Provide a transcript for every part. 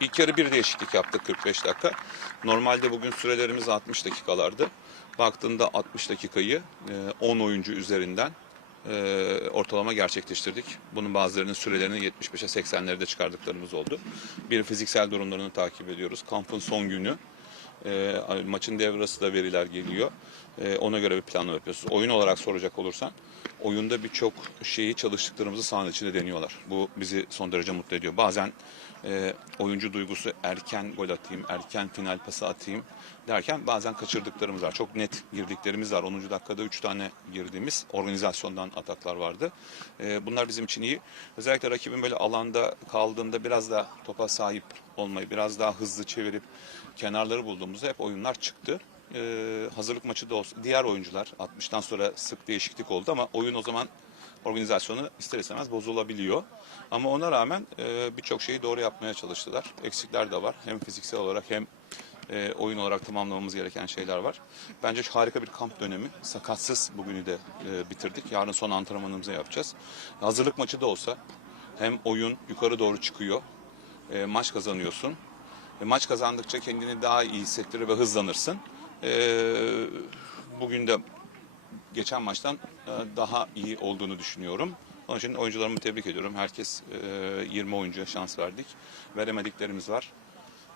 İlk yarı bir değişiklik yaptık 45 dakika. Normalde bugün sürelerimiz 60 dakikalardı. Baktığında 60 dakikayı e, 10 oyuncu üzerinden e, ortalama gerçekleştirdik. Bunun bazılarının sürelerini 75'e 80'lere çıkardıklarımız oldu. Bir fiziksel durumlarını takip ediyoruz. Kampın son günü. E, maçın devrası da veriler geliyor. E, ona göre bir planlama yapıyoruz. Oyun olarak soracak olursan oyunda birçok şeyi çalıştıklarımızı sahanın içinde deniyorlar. Bu bizi son derece mutlu ediyor. Bazen e, oyuncu duygusu erken gol atayım, erken final pası atayım derken bazen kaçırdıklarımız var. Çok net girdiklerimiz var. 10. dakikada 3 tane girdiğimiz organizasyondan ataklar vardı. E, bunlar bizim için iyi. Özellikle rakibin böyle alanda kaldığında biraz da topa sahip olmayı, biraz daha hızlı çevirip kenarları bulduğumuzda hep oyunlar çıktı. Ee, hazırlık maçı da olsa diğer oyuncular 60'tan sonra sık değişiklik oldu ama oyun o zaman organizasyonu ister istemez bozulabiliyor. Ama ona rağmen e, birçok şeyi doğru yapmaya çalıştılar. Eksikler de var. Hem fiziksel olarak hem e, oyun olarak tamamlamamız gereken şeyler var. Bence harika bir kamp dönemi. Sakatsız bugünü de e, bitirdik. Yarın son antrenmanımızı yapacağız. Hazırlık maçı da olsa hem oyun yukarı doğru çıkıyor. E, maç kazanıyorsun. E, maç kazandıkça kendini daha iyi hissettirir ve hızlanırsın. E, bugün de geçen maçtan e, daha iyi olduğunu düşünüyorum. Onun için oyuncularımı tebrik ediyorum. Herkes e, 20 oyuncuya şans verdik. Veremediklerimiz var.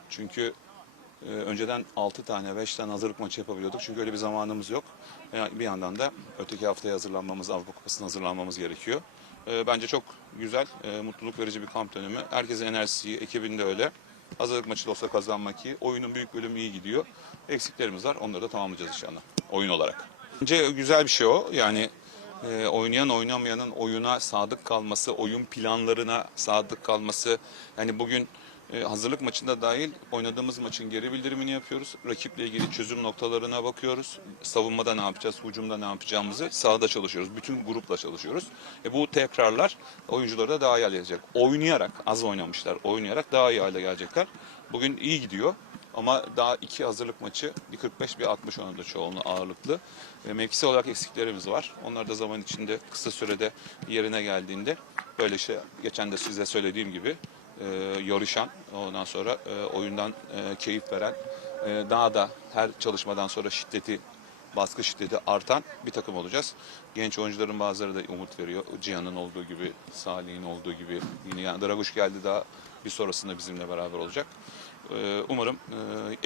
Çünkü e, önceden 6 tane 5 tane hazırlık maçı yapabiliyorduk. Çünkü öyle bir zamanımız yok. Bir yandan da öteki haftaya hazırlanmamız, Avrupa Kupası'na hazırlanmamız gerekiyor. E, Bence çok güzel, e, mutluluk verici bir kamp dönemi. Herkesin enerjisi ekibinde öyle. Hazırlık maçı da olsa kazanmak iyi. Oyunun büyük bölümü iyi gidiyor. Eksiklerimiz var. Onları da tamamlayacağız inşallah. Oyun olarak. Bence güzel bir şey o. Yani e, oynayan oynamayanın oyuna sadık kalması, oyun planlarına sadık kalması. Yani bugün e, hazırlık maçında dahil oynadığımız maçın geri bildirimini yapıyoruz. Rakiple ilgili çözüm noktalarına bakıyoruz. Savunmada ne yapacağız, hücumda ne yapacağımızı sahada çalışıyoruz. Bütün grupla çalışıyoruz. E, bu tekrarlar oyuncuları da daha iyi hale gelecek. Oynayarak, az oynamışlar, oynayarak daha iyi hale gelecekler. Bugün iyi gidiyor. Ama daha iki hazırlık maçı bir 45 bir 60 oynadı çoğunluğu ağırlıklı. E, mevkisi olarak eksiklerimiz var. Onlar da zaman içinde kısa sürede yerine geldiğinde böyle şey geçen de size söylediğim gibi e, yarışan ondan sonra e, oyundan e, keyif veren e, daha da her çalışmadan sonra şiddeti baskı şiddeti artan bir takım olacağız. Genç oyuncuların bazıları da umut veriyor. Cihan'ın olduğu gibi, Salih'in olduğu gibi. Yine yani Draguş geldi daha bir sonrasında bizimle beraber olacak. Ee, Umarım e,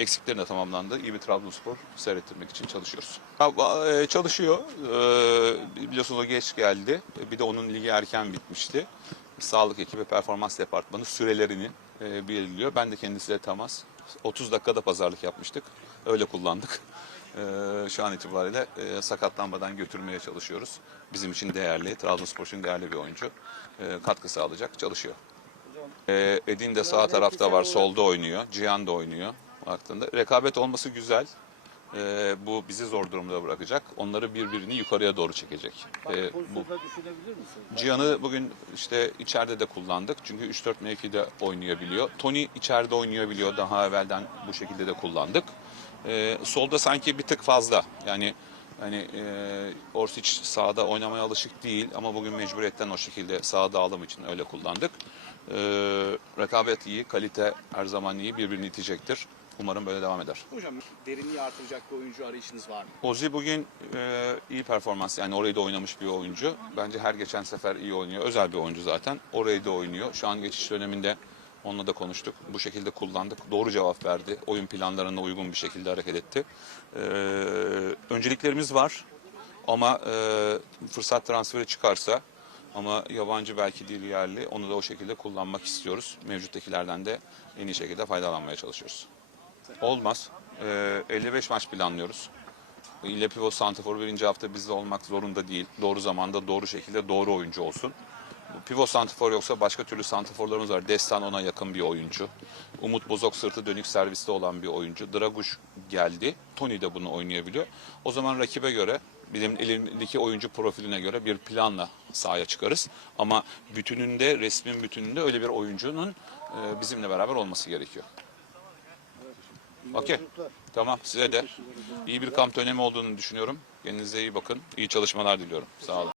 eksiklerin de tamamlandı. İyi bir Trabzonspor seyrettirmek için çalışıyoruz. E, Çalışıyor. Ee, Biliyorsunuz o geç geldi. Bir de onun ligi erken bitmişti. Sağlık ekibi, performans departmanı sürelerini e, belirliyor. Ben de kendisiyle temas. 30 dakikada pazarlık yapmıştık. Öyle kullandık. Ee, Şu an itibariyle sakatlanmadan götürmeye çalışıyoruz. Bizim için değerli, Trabzonspor için değerli bir oyuncu. Katkı sağlayacak, çalışıyor. Ee, Edin de sağ tarafta var, solda oynuyor. Cihan da oynuyor baktığında. Rekabet olması güzel. Ee, bu bizi zor durumda bırakacak. Onları birbirini yukarıya doğru çekecek. Ee, bu? Cihan'ı bugün işte içeride de kullandık. Çünkü 3-4 mevkide oynayabiliyor. Tony içeride oynayabiliyor. Daha evvelden bu şekilde de kullandık. Ee, solda sanki bir tık fazla. Yani hani e, Orsic sahada oynamaya alışık değil ama bugün mecburiyetten o şekilde sahada alım için öyle kullandık. Ee, rekabet iyi, kalite her zaman iyi, birbirini itecektir. Umarım böyle devam eder. Hocam derinliği artıracak bir oyuncu arayışınız var mı? Ozi bugün e, iyi performans yani orayı da oynamış bir oyuncu. Bence her geçen sefer iyi oynuyor. Özel bir oyuncu zaten. Orayı da oynuyor. Şu an geçiş döneminde onunla da konuştuk. Bu şekilde kullandık. Doğru cevap verdi. Oyun planlarına uygun bir şekilde hareket etti. E, önceliklerimiz var. Ama e, fırsat transferi çıkarsa ama yabancı belki değil yerli. Onu da o şekilde kullanmak istiyoruz. Mevcuttakilerden de en iyi şekilde faydalanmaya çalışıyoruz. Olmaz. Ee, 55 maç planlıyoruz. İlle pivot santrafor birinci hafta bizde olmak zorunda değil. Doğru zamanda doğru şekilde doğru oyuncu olsun. Pivot santrafor yoksa başka türlü santraforlarımız var. Destan ona yakın bir oyuncu. Umut Bozok sırtı dönük serviste olan bir oyuncu. Draguş geldi. Tony de bunu oynayabiliyor. O zaman rakibe göre bizim elimdeki oyuncu profiline göre bir planla sahaya çıkarız. Ama bütününde, resmin bütününde öyle bir oyuncunun e, bizimle beraber olması gerekiyor. Okey. Tamam size de iyi bir kamp dönemi olduğunu düşünüyorum. Kendinize iyi bakın. İyi çalışmalar diliyorum. Sağ olun.